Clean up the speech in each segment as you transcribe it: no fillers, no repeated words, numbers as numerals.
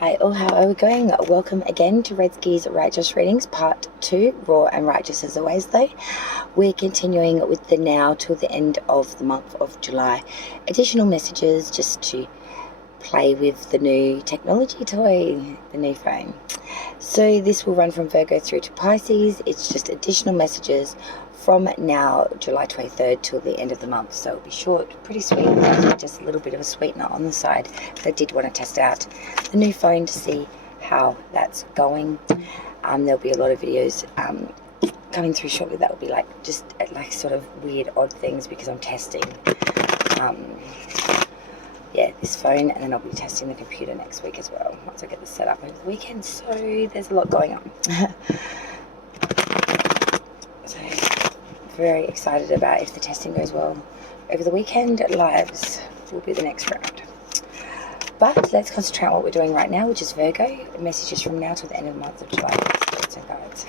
Hi all, how are we going? Welcome again to Redski's Righteous Readings Part 2, Raw and Righteous as always though. We're continuing with the now till the end of the month of July. Additional messages just to play with the new technology toy, the new phone. So this will run from Virgo through to Pisces. It's just additional messages from now, July 23rd, till the end of the month. So it'll be short, pretty sweet, just a little bit of a sweetener on the side. But I did want to test out the new phone to see how that's going. There'll be a lot of videos coming through shortly that will be like just like sort of weird, odd things because I'm testing this phone, and then I'll be testing the computer next week as well once I get this set up over the weekend. So there's a lot going on. So very excited about if the testing goes well over the weekend. Lives will be the next round. But let's concentrate on what we're doing right now, which is Virgo. Messages from now to the end of the month of July. Spirits and guides.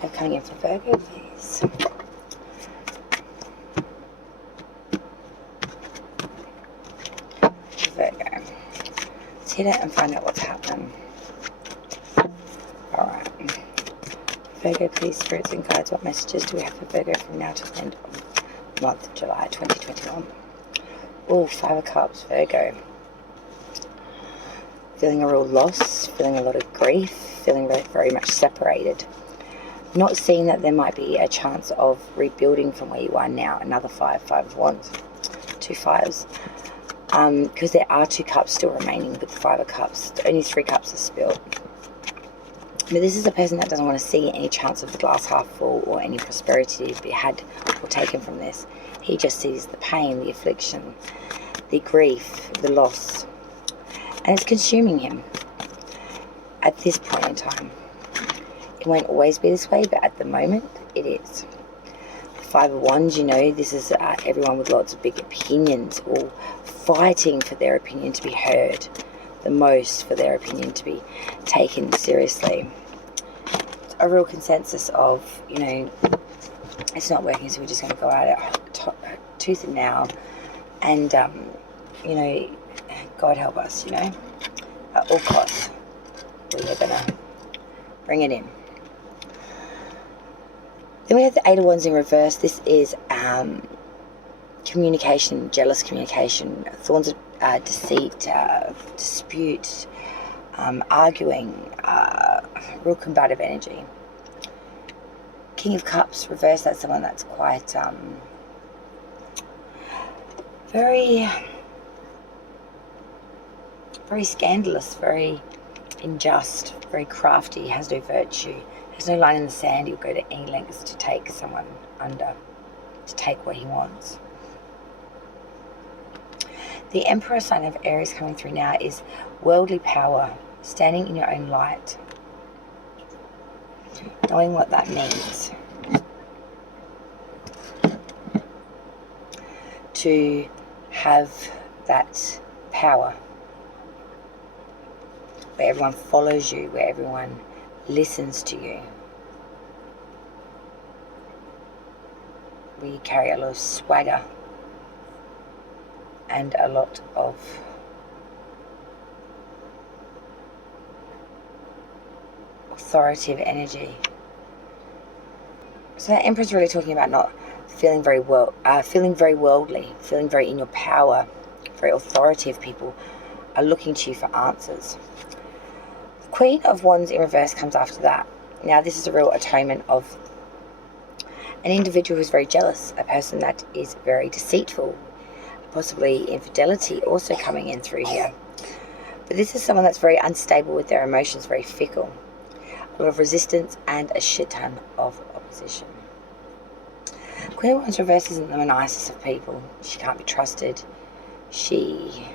Have coming in for Virgo, please. Virgo. Let's hit it and find out what's happening. Alright. Virgo, please, spirits and guides, what messages do we have for Virgo from now to the end of the month of July 2021? Oh, Five of Cups, Virgo. Feeling a real loss, feeling a lot of grief, feeling very, very much separated. Not seeing that there might be a chance of rebuilding from where you are now. Another Five of Wands, two fives. Because there are two cups still remaining with the Five of Cups. Only three cups are spilled. But this is a person that doesn't want to see any chance of the glass half full or any prosperity to be had or taken from this. He just sees the pain, the affliction, the grief, the loss. And it's consuming him at this point in time. It won't always be this way, but at the moment it is. The Five of Wands, you know, this is everyone with lots of big opinions, or fighting for their opinion to be heard the most, for their opinion to be taken seriously. It's a real consensus of, you know, it's not working, so we're just going to go at it tooth and nail, and you know, God help us, you know, at all costs we are going to bring it in. Then we have the Eight of Wands in reverse. This is communication, jealous communication, thorns of deceit, dispute, arguing, real combative energy. King of Cups, reverse, that's someone that's quite very scandalous, very unjust, very crafty, has no virtue, has no line in the sand. He'll go to any lengths to take someone under, to take what he wants. The Emperor sign of Aries coming through now is worldly power, standing in your own light, knowing what that means. To have that power where everyone follows you, where everyone listens to you. We carry a lot of swagger and a lot of authoritative energy. So that Emperor's really talking about not feeling very well, feeling very worldly, feeling very in your power, very authoritative. People are looking to you for answers. The Queen of Wands in reverse comes after that. Now this is a real atonement of an individual who's very jealous, a person that is very deceitful, possibly infidelity also coming in through here. But this is someone that's very unstable with their emotions, very fickle. A lot of resistance and a shit ton of opposition. Queen of Wands reverse isn't the nicest of people. She can't be trusted. She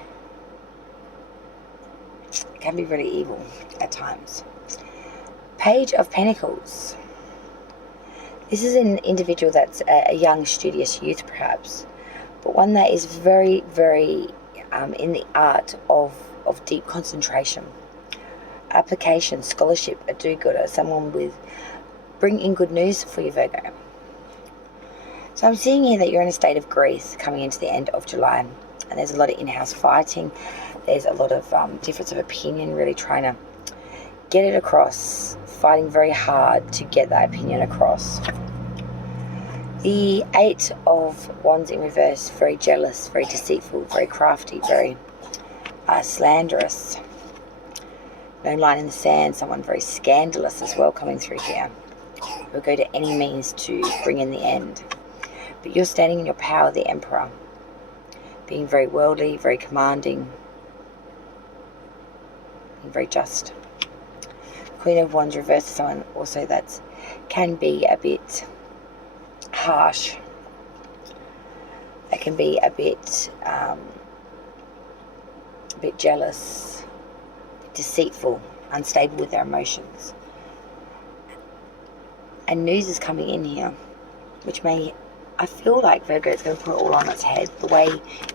can be really evil at times. Page of Pentacles. This is an individual that's a young, studious youth perhaps, but one that is very, very in the art of deep concentration, application, scholarship, a do-gooder, someone with bring in good news for you, Virgo. So I'm seeing here that you're in a state of grief coming into the end of July, and there's a lot of in-house fighting. There's a lot of difference of opinion, really trying to get it across, fighting very hard to get that opinion across. The Eight of Wands in reverse, very jealous, very deceitful, very crafty, very slanderous. No line in the sand, someone very scandalous as well coming through here. Will go to any means to bring in the end. But you're standing in your power, the Emperor. Being very worldly, very commanding. Being very just. Queen of Wands reversed is someone also that can be a bit harsh. They can be a bit jealous, deceitful, unstable with their emotions. And news is coming in here, which I feel like Virgo is going to put it all on its head. The way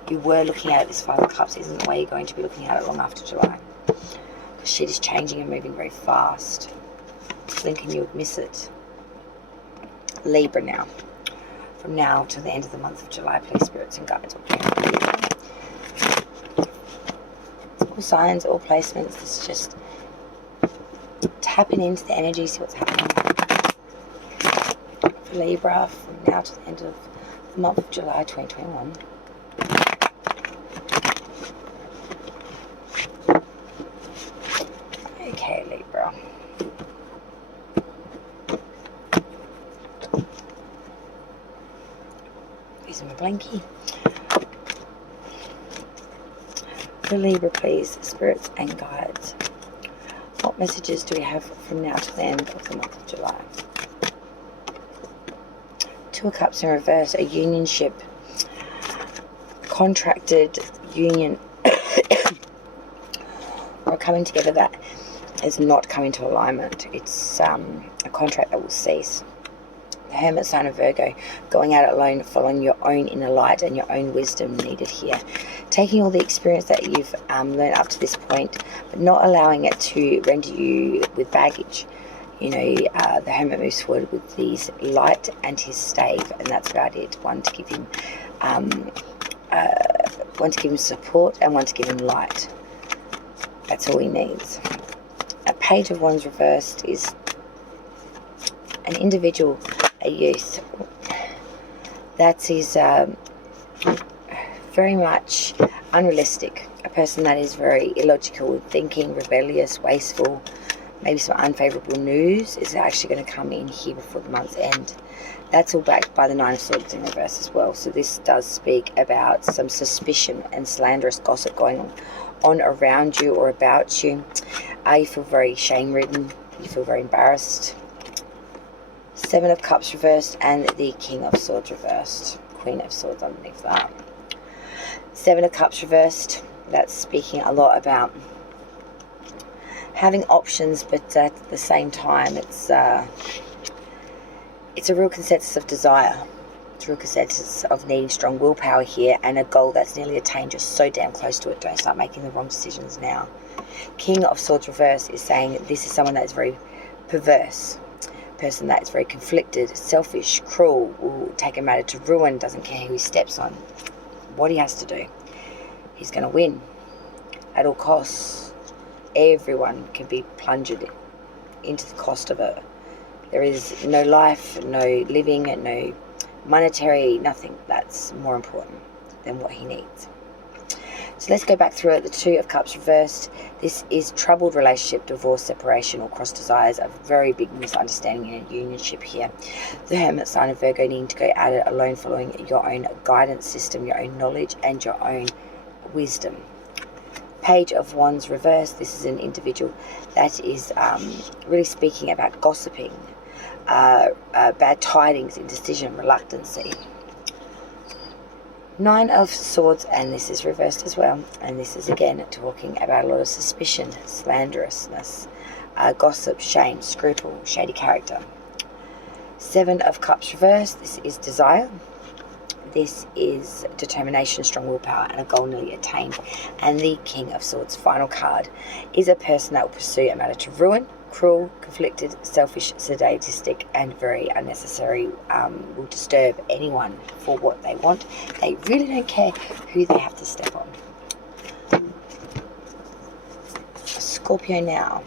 you were looking at it, this Five of Cups, isn't the way you're going to be looking at it long after July. Shit is changing and moving very fast. Thinking you would miss it. Libra now. From now to the end of the month of July, please, spirits and guides. All signs, all placements. This is just tapping into the energy, see what's happening. For Libra, from now to the end of the month of July 2021. Okay, Libra. Using my blankie. For Libra, please, spirits and guides. What messages do we have from now to the end of the month of July? Two of Cups in reverse, a unionship, contracted union, or coming together that is not coming to alignment. It's a contract that will cease. The Hermit sign of Virgo, going out alone, following your own inner light and your own wisdom needed here. Taking all the experience that you've learned up to this point, but not allowing it to render you with baggage. You know, the Hermit moves forward with his light and his stave, and that's about it. One to give him support, and one to give him light. That's all he needs. A Page of Wands reversed is an individual, a youth. That is very much unrealistic. A person that is very illogical, thinking, rebellious, wasteful. Maybe some unfavourable news is actually going to come in here before the month's end. That's all backed by the Nine of Swords in reverse as well. So this does speak about some suspicion and slanderous gossip going on around you or about you. You feel very shame-ridden. You feel very embarrassed. Seven of Cups reversed and the King of Swords reversed. Queen of Swords underneath that. Seven of Cups reversed. That's speaking a lot about having options, but at the same time, it's a real consensus of desire. It's a real consensus of needing strong willpower here and a goal that's nearly attained. You're so damn close to it. Don't start making the wrong decisions now. King of Swords reverse is saying this is someone that is very perverse. A person that is very conflicted, selfish, cruel, will take a matter to ruin, doesn't care who he steps on, what he has to do. He's going to win at all costs. Everyone can be plunged into the cost of it. There is no life, no living, no monetary, nothing that's more important than what he needs. So let's go back through it. The Two of Cups reversed. This is troubled relationship, divorce, separation, or cross desires, a very big misunderstanding in a unionship here. The Hermit sign of Virgo needing to go at it alone, following your own guidance system, your own knowledge, and your own wisdom. Page of Wands reversed. This is an individual that is really speaking about gossiping, bad tidings, indecision, reluctancy. Nine of Swords, and this is reversed as well. And this is again talking about a lot of suspicion, slanderousness, gossip, shame, scruple, shady character. Seven of Cups reversed. This is desire. This is determination, strong willpower, and a goal nearly attained. And the King of Swords, final card, is a person that will pursue a matter to ruin, cruel, conflicted, selfish, sadistic, and very unnecessary, will disturb anyone for what they want. They really don't care who they have to step on. Scorpio now.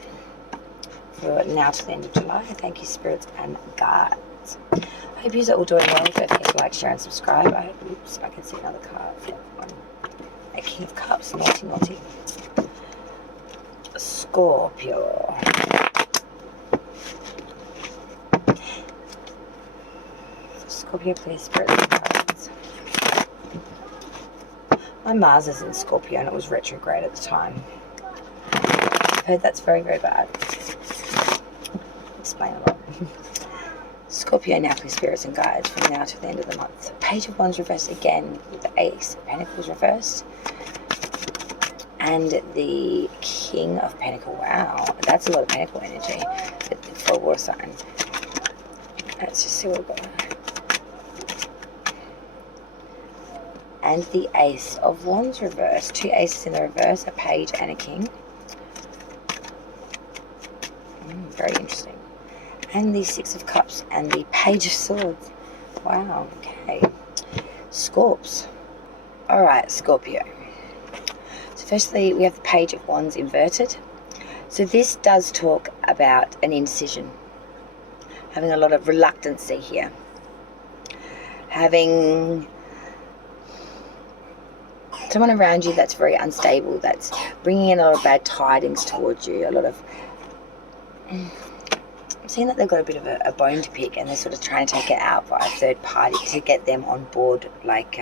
For now to the end of July. Thank you, spirits and guides. I hope you're all doing well. Don't forget to like, share, and subscribe. Oops, I can see another card. A King of Cups. Naughty, naughty. Scorpio. Scorpio, please, spirits and guides. My Mars is in Scorpio and it was retrograde at the time. I've heard that's very, very bad. Explain a lot. Scorpio, now please, spirits and guides, from now to the end of the month. Page of Wands reversed again with the Ace of Pentacles reversed. And the King of Pentacles. Wow, that's a lot of Pentacle energy for a water sign. Let's just see what we've got. And the Ace of Wands reversed. Two aces in the reverse, a page and a king. Very interesting. And the Six of Cups and the Page of Swords. Wow, okay. Scorps. Alright, Scorpio. So firstly, we have the Page of Wands inverted. So this does talk about an indecision. Having a lot of reluctancy here. Having someone around you that's very unstable, that's bringing in a lot of bad tidings towards you. A lot of... I'm seeing that they've got a bit of a bone to pick and they're sort of trying to take it out by a third party to get them on board, like,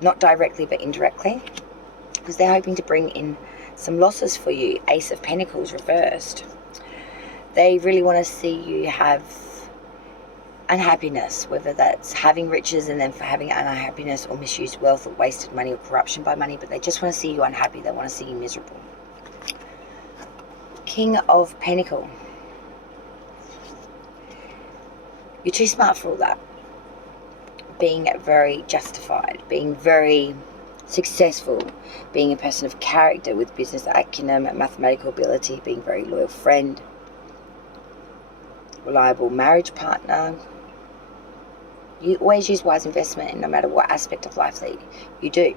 not directly but indirectly. Because they're hoping to bring in some losses for you. Ace of Pentacles reversed. They really want to see you have unhappiness, whether that's having riches and then for having unhappiness, or misused wealth, or wasted money, or corruption by money, but they just want to see you unhappy. They want to see you miserable. King of Pentacles. You're too smart for all that. Being very justified, being very successful, being a person of character with business acumen, mathematical ability, being a very loyal friend, reliable marriage partner. You always use wise investment in no matter what aspect of life that you do.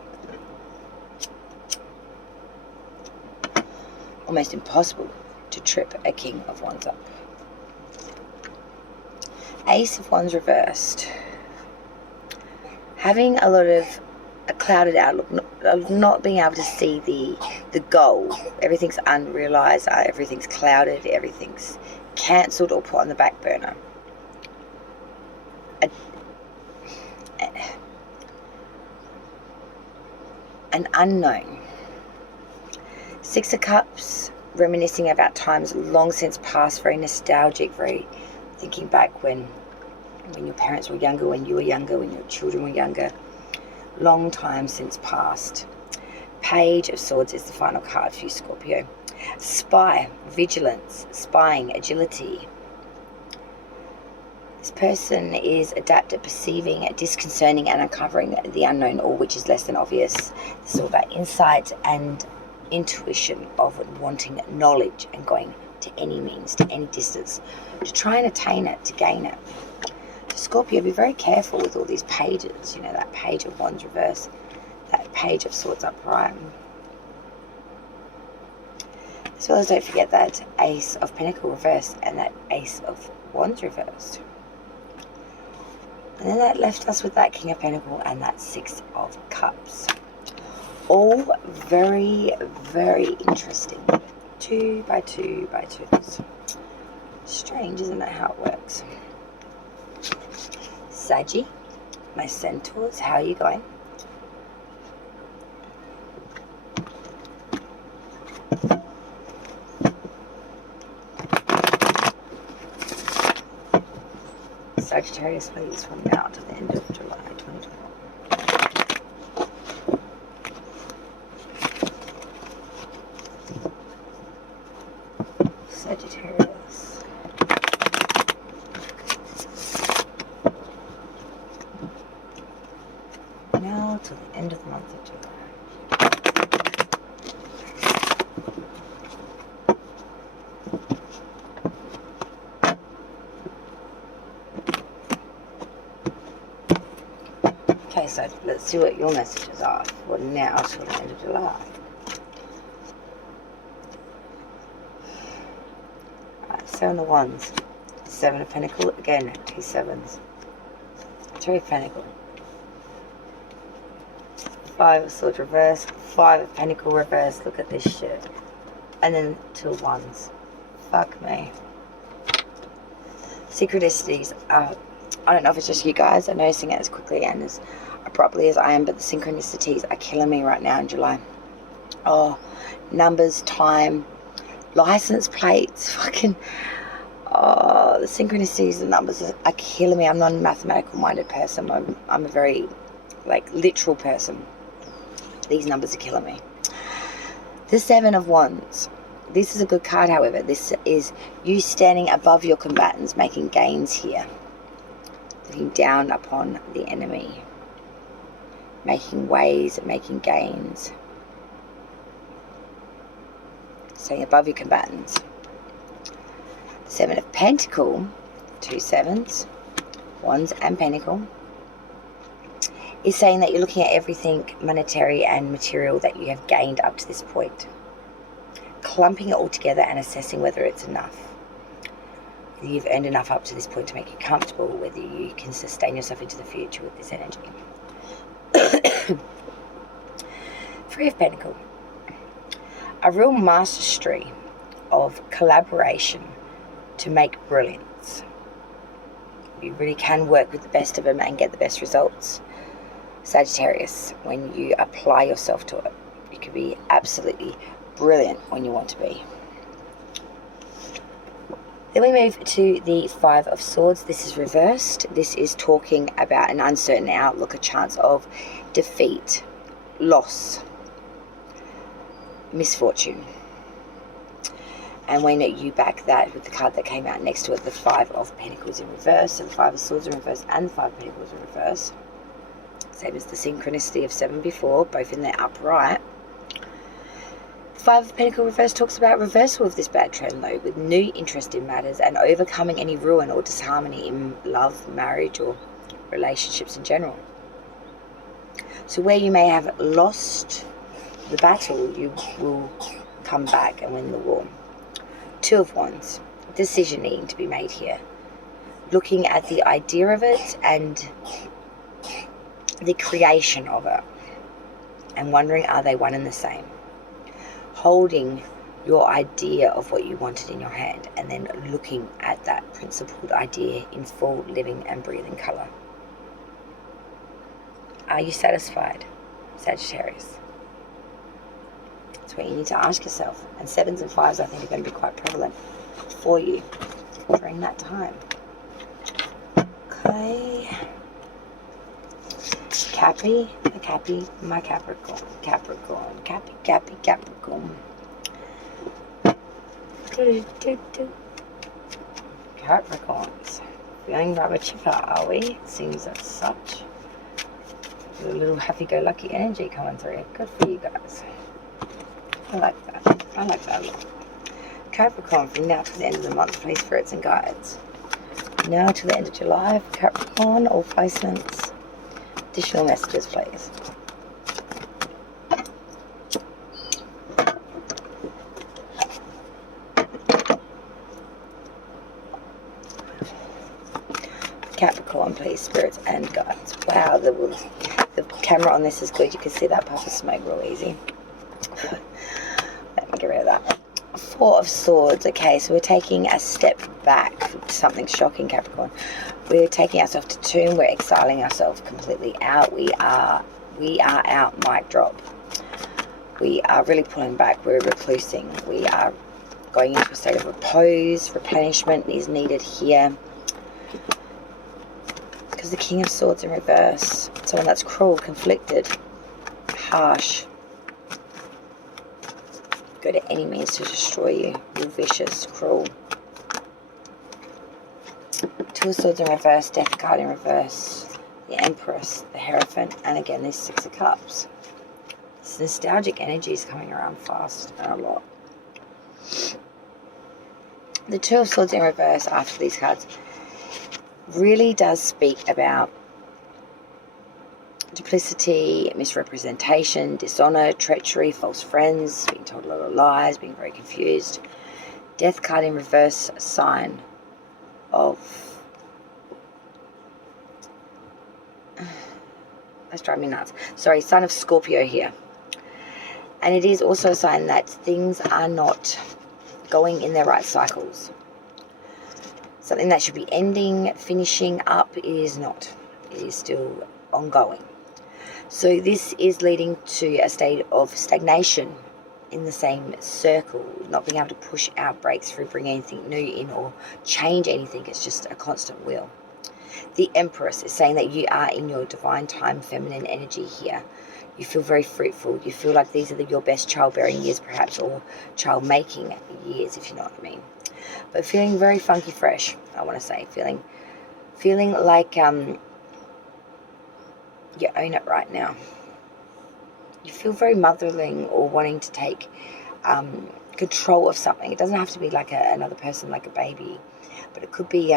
Almost impossible to trip a King of Wands up. Ace of Wands reversed. Having a lot of a clouded outlook, not being able to see the goal. Everything's unrealized, everything's clouded, everything's cancelled or put on the back burner. An unknown. Six of Cups, reminiscing about times long since past, very nostalgic, very thinking back when your parents were younger, when you were younger, when your children were younger. Long time since past. Page of Swords is the final card for you, Scorpio. Spy, vigilance, spying, agility. This person is adept at perceiving, disconcerting and uncovering the unknown, or which is less than obvious. It's all about insight and intuition of wanting knowledge and going to any means, to any distance, to try and attain it, to gain it. So Scorpio, be very careful with all these pages. You know, that Page of Wands reverse, that Page of Swords upright. As well as don't forget that Ace of Pentacles reversed and that Ace of Wands reversed. And then that left us with that King of Pentacles and that Six of Cups. All very, very interesting. 2 by 2 by 2s. Strange, isn't it, how it works? Saggy, my centaurs, how are you going? Sagittarius, please, from now to the end of July 2021. Sagittarius. Now to the end of the month of July. Okay, so let's see what your messages are for now till the end of July. Seven of Wands. Seven of Pentacles. Again, 2 sevens. Three of Pentacles. Five of Swords reversed. Five of Pentacles reversed. Look at this shit. And then 2 of Wands. Fuck me. Synchronicities. I don't know if it's just you guys are noticing it as quickly and as abruptly as I am, but the synchronicities are killing me right now in July. Oh, numbers, time, license plates, fucking... Oh, the synchronicities and numbers are killing me. I'm not a mathematical minded person. I'm a very, like, literal person. These numbers are killing me. The Seven of Wands. This is a good card, however. This is you standing above your combatants, making gains here. Looking down upon the enemy. Making waves, making gains. Staying above your combatants. The Seven of Pentacles, 2 sevens, Wands and Pentacle, is saying that you're looking at everything monetary and material that you have gained up to this point. Clumping it all together and assessing whether it's enough. Whether you've earned enough up to this point to make you comfortable, whether you can sustain yourself into the future with this energy. Three of Pentacles. A real mastery of collaboration to make brilliance. You really can work with the best of them and get the best results. Sagittarius, when you apply yourself to it, you can be absolutely brilliant when you want to be. Then we move to the Five of Swords. This is reversed. This is talking about an uncertain outlook, a chance of defeat, loss, misfortune. And when you back that with the card that came out next to it, the Five of Pentacles in reverse, so the Five of Swords in reverse and the Five of Pentacles in reverse, same as the synchronicity of 7 before, both in their upright. Five of Pentacles reverse talks about reversal of this bad trend, though, with new interest in matters and overcoming any ruin or disharmony in love, marriage, or relationships in general. So where you may have lost the battle, you will come back and win the war. Two of Wands. Decision needing to be made here. Looking at the idea of it and the creation of it. And wondering, are they one and the same? Holding your idea of what you wanted in your hand and then looking at that principled idea in full living and breathing colour. Are you satisfied, Sagittarius? That's what you need to ask yourself. And sevens and fives, I think, are going to be quite prevalent for you during that time. Okay. Cappy, my Capricorn. Capricorn. Capricorns. Feeling rather chipper, are we? Seems as such. A little happy-go-lucky energy coming through. Good for you guys. I like that. I like that a lot. Capricorn, from now to the end of the month, please, spirits and guides. Now to the end of July for Capricorn, all placements. Additional messages, please. Capricorn, please, spirits and guides. Wow, the camera on this is good. You can see that puff of smoke real easy. Let me get rid of that. Four of Swords. Okay, so we're taking a step back. Something shocking, Capricorn. We're taking ourselves to tomb. We're exiling ourselves completely out. We are out. Mic drop. We are really pulling back. We're reclusing. We are going into a state of repose. Replenishment is needed here. Because the King of Swords in reverse. Someone that's cruel, conflicted, harsh. Go to any means to destroy you. You're vicious, cruel. Two of Swords in reverse, Death card in reverse, the Empress, the Hierophant, and again this Six of Cups. This nostalgic energy is coming around fast and a lot. The Two of Swords in reverse after these cards really does speak about duplicity, misrepresentation, dishonor, treachery, false friends, being told a lot of lies, being very confused. Death card in reverse, sign of... That's driving me nuts. Sorry, sign of Scorpio here. And it is also a sign that things are not going in their right cycles. Something that should be ending, finishing up, is not. It is still ongoing. So this is leading to a state of stagnation in the same circle, not being able to push out, break through, bring anything new in or change anything. It's just a constant will. The Empress is saying that you are in your divine time, feminine energy here. You feel very fruitful. You feel like these are your best childbearing years perhaps, or child-making years, if you know what I mean. But feeling very funky fresh, I want to say. Feeling like you own it right now. You feel very motherling or wanting to take control of something. It doesn't have to be like another person, like a baby. But it could be,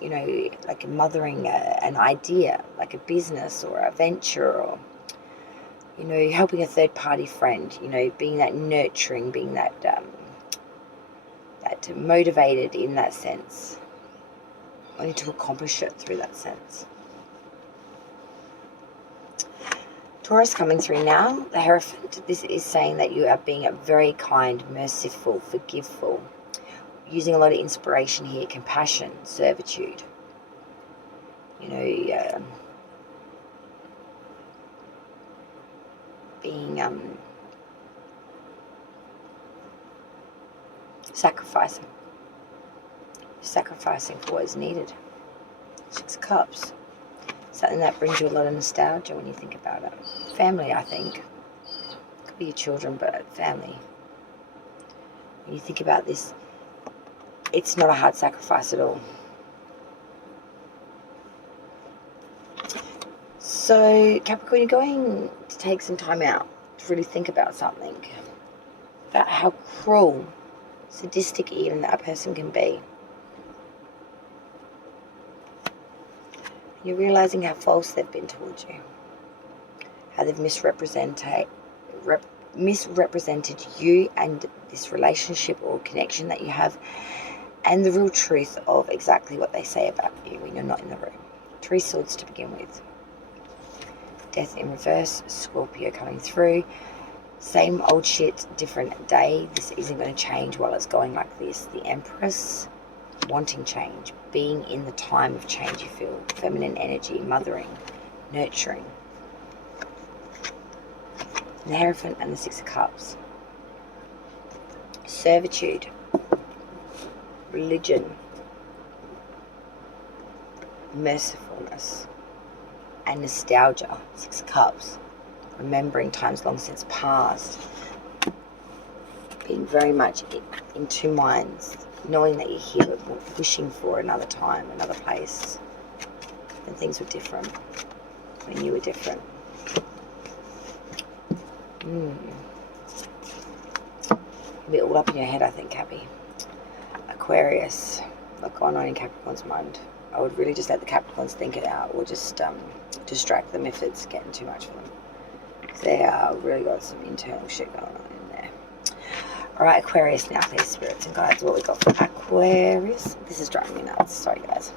you know, like mothering an idea, like a business or a venture, or, you know, helping a third-party friend, you know, being that nurturing, being that that motivated in that sense, wanting to accomplish it through that sense. Taurus coming through now, the Hierophant. This is saying that you are being very kind, merciful, forgiveful, using a lot of inspiration here, compassion, servitude. You know, being sacrificing for what is needed. 6 of Cups. Something that brings you a lot of nostalgia when you think about it. Family, I think. Could be your children, but family. When you think about this, it's not a hard sacrifice at all. So, Capricorn, you're going to take some time out to really think about something. About how cruel, sadistic even that a person can be. You're realizing how false they've been towards you. How they've misrepresented you and this relationship or connection that you have. And the real truth of exactly what they say about you when you're not in the room. 3 swords to begin with. Death in reverse, Scorpio coming through. Same old shit, different day. This isn't going to change while it's going like this. The Empress, wanting change, being in the time of change, you feel. Feminine energy, mothering, nurturing. The Hierophant and the 6 of Cups. Servitude, religion, mercifulness, and nostalgia. 6 of Cups. Remembering times long since past. Being very much in 2 minds. Knowing that you're here, but wishing for another time, another place. When things were different. When you were different. You'll be all up in your head, I think, Cappy. Aquarius. What's going on in Capricorn's mind? I would really just let the Capricorns think it out, or just distract them if it's getting too much for them. Because they really got some internal shit going on in there. Alright, Aquarius now, please, spirits and guides. What we got for Aquarius? This is driving me nuts. Sorry, guys.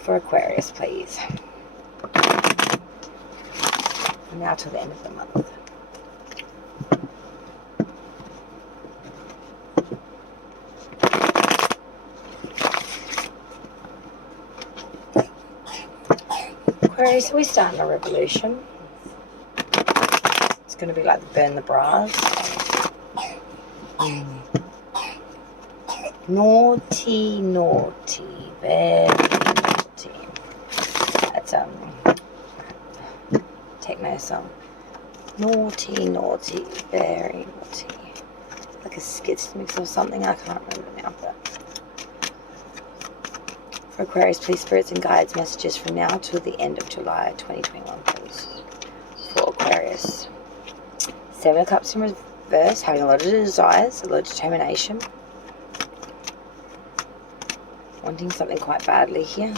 For Aquarius, please. Now till the end of the month. Aquarius, we're starting a revolution. It's going to be like the burn the bras. Naughty, naughty, very naughty. That's techno song. Naughty, naughty, very naughty. Like a skits mix or something. I can't remember now, but. For Aquarius, please, spirits and guides, messages from now till the end of July 2021, please. For Aquarius. 7 of Cups in reverse, having a lot of desires, a lot of determination. Wanting something quite badly here.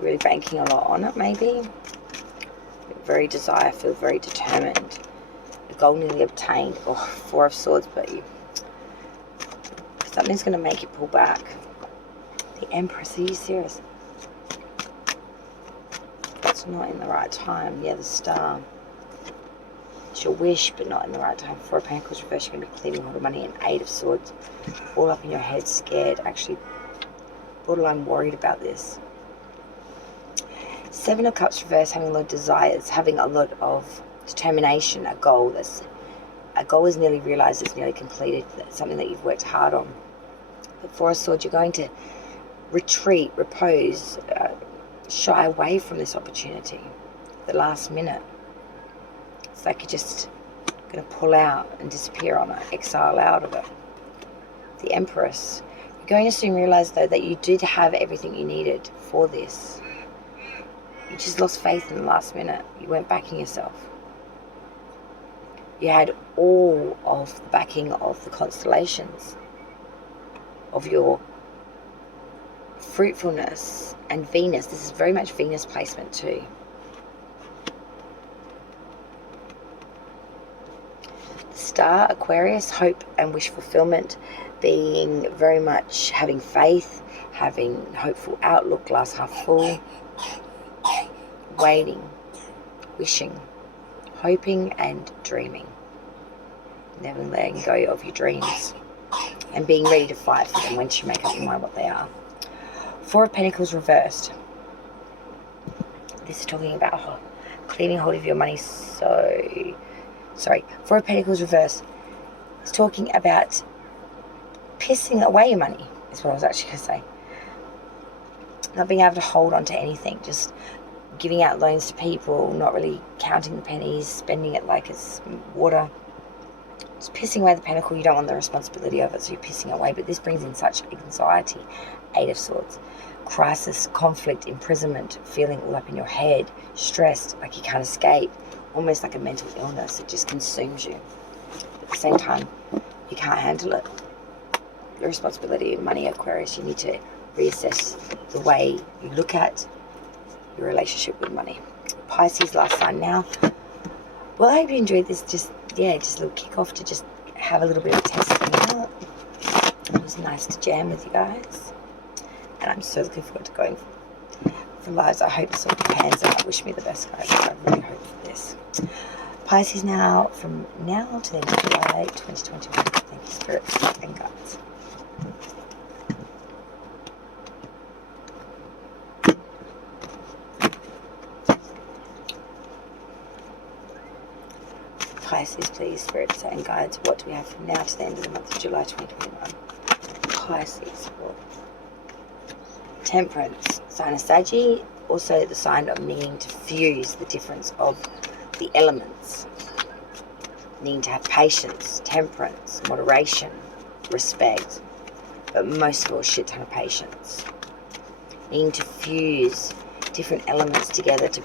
Really banking a lot on it, maybe. Very desire, feel very determined. a goal nearly obtained. Or 4 of Swords, but something's going to make you pull back. The Empress, are you serious? It's not in the right time. Yeah, the Star. It's your wish, but not in the right time. 4 of Pentacles reverse, you're going to be clearing hold of money. And 8 of Swords, all up in your head, scared, actually borderline worried about this. 7 of Cups reverse, having a lot of desires, having a lot of determination, a goal is nearly realized, it's nearly completed, that's something that you've worked hard on. But 4 of Swords, you're going to retreat, repose, shy away from this opportunity at the last minute. It's like you're just going to pull out and disappear on it, exile out of it. The Empress, you're going to soon realize though that you did have everything you needed for this. You just lost faith in the last minute. You weren't backing yourself. You had all of the backing of the constellations, of your fruitfulness and Venus. This is very much Venus placement too. The Star, Aquarius, hope and wish fulfillment, being very much having faith, having hopeful outlook, glass half full, waiting, wishing, hoping and dreaming. Never letting go of your dreams and being ready to fight for them once you make up your mind what they are. 4 of Pentacles reversed. This is talking about cleaning hold of your money. So, sorry, 4 of Pentacles reversed. It's talking about pissing away your money, is what I was actually going to say. Not being able to hold on to anything, just giving out loans to people, not really counting the pennies, spending it like it's water. Just pissing away the pentacle, you don't want the responsibility of it, so you're pissing away. But this brings in such anxiety. 8 of Swords. Crisis, conflict, imprisonment, feeling all up in your head, stressed, like you can't escape. Almost like a mental illness, it just consumes you. At the same time, you can't handle it. Your responsibility in money, Aquarius, you need to reassess the way you look at your relationship with money. Pisces, last sign now. Well, I hope you enjoyed this. Just a little kick off to just have a little bit of testing out. It was nice to jam with you guys, and I'm so looking forward to going for lives. I hope this all pans out. Wish me the best, guys. I really hope for this. Pisces, now from now to the end of July 2021. Thank you, spirits and guides. Pisces, please, spirits and guides, what do we have from now to the end of the month of July 2021? Pisces, well, Temperance, sign of Sagittarius, also the sign of needing to fuse the difference of the elements, needing to have patience, temperance, moderation, respect, but most of all, a shit ton of patience, needing to fuse different elements together to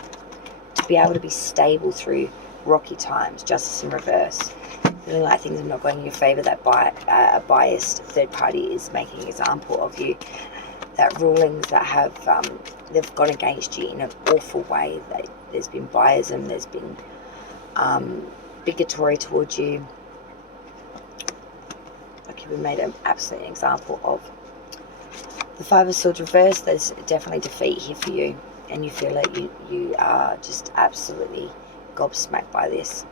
be able to be stable through rocky times. Justice in reverse, feeling like things are not going in your favor, that a biased third party is making an example of you, that rulings that have they've gone against you in an awful way. There's been biasm, there's been bigotry towards you, like you've been made an absolute example of. The 5 of Swords reverse, there's definitely defeat here for you, and you feel like you are just absolutely gobsmacked by this.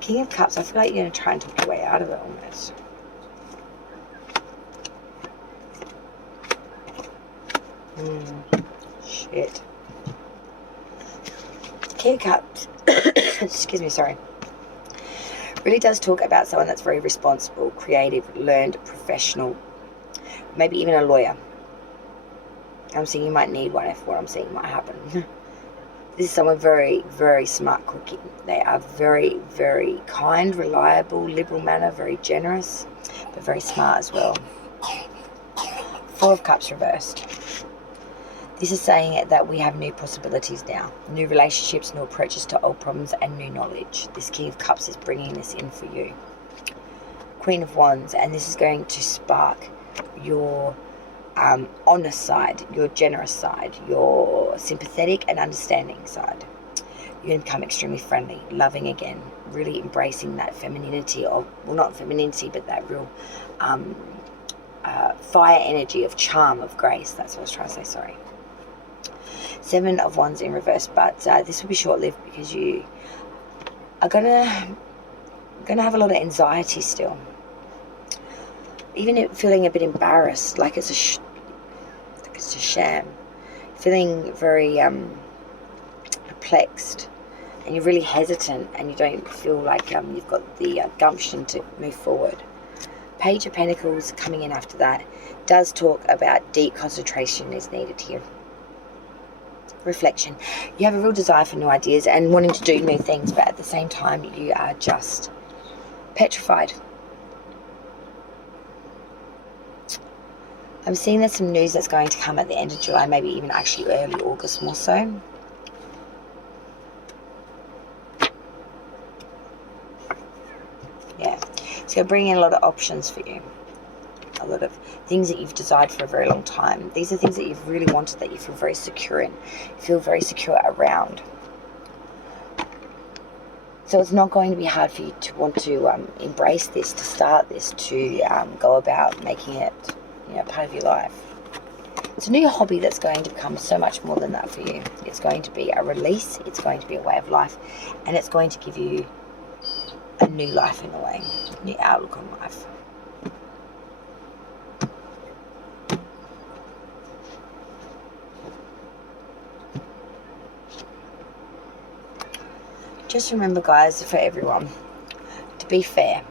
King of Cups, I feel like you're going to try and talk your way out of it almost. Shit. King of Cups, excuse me, sorry. Really does talk about someone that's very responsible, creative, learned, professional, maybe even a lawyer. I'm seeing you might need one if what I'm seeing might happen. This is someone very, very smart cookie. They are very, very kind, reliable, liberal manner, very generous, but very smart as well. 4 of Cups reversed. This is saying that we have new possibilities now. New relationships, new approaches to old problems, and new knowledge. This King of Cups is bringing this in for you. Queen of Wands, and this is going to spark your honest side, your generous side, your sympathetic and understanding side. you're going to become extremely friendly, loving again, really embracing that femininity of, well, not femininity, but that real fire energy of charm, of grace. That's what I was trying to say, sorry. 7 of Wands in reverse, but this will be short-lived because you are gonna have a lot of anxiety still. Even feeling a bit embarrassed, like it's a sham. Feeling very perplexed, and you're really hesitant, and you don't feel like you've got the gumption to move forward. Page of Pentacles coming in after that does talk about deep concentration is needed here. Reflection. You have a real desire for new ideas and wanting to do new things, but at the same time you are just petrified. I'm seeing there's some news that's going to come at the end of July, maybe even actually early August more so. Yeah, it's going to bring in a lot of options for you. A lot of things that you've desired for a very long time. These are things that you've really wanted, that you feel very secure in, feel very secure around. So it's not going to be hard for you to want to embrace this, to start this, to go about making it, you know, part of your life. It's a new hobby that's going to become so much more than that for you. It's going to be a release, it's going to be a way of life, and it's going to give you a new life in a way, a new outlook on life. Just remember, guys, for everyone, to be fair,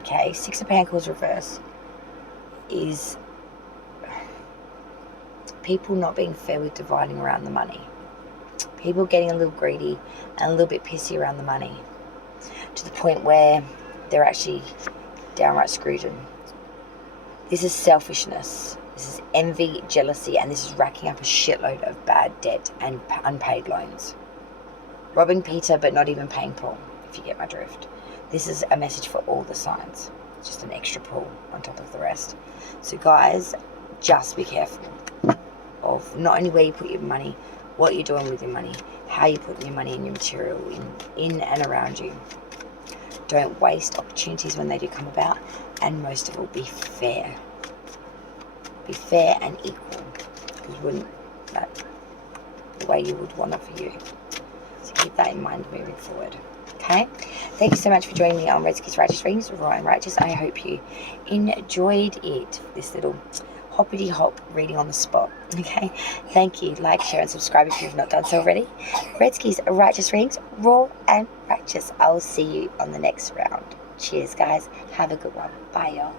okay? 6 of Pentacles reverse is people not being fair with dividing around the money. People getting a little greedy and a little bit pissy around the money, to the point where they're actually downright screwed. This is selfishness. This is envy, jealousy, and this is racking up a shitload of bad debt and unpaid loans. Robbing Peter, but not even paying Paul, if you get my drift. This is a message for all the signs. It's just an extra pull on top of the rest. So guys, just be careful of not only where you put your money, what you're doing with your money, how you're putting your money and your material in and around you. Don't waste opportunities when they do come about, and most of all, be fair. Be fair and equal, because wouldn't that the way you would want it for you? So keep that in mind moving forward. Okay, thank you so much for joining me on Red's Kiss Righteous Readings with Ryan Righteous. I hope you enjoyed it, this little hoppity hop reading on the spot. Okay, thank you. Like, share and subscribe if you've not done so already. Red's Kiss Righteous Readings, raw and righteous. I'll see you on the next round. Cheers, guys. Have a good one. Bye, y'all.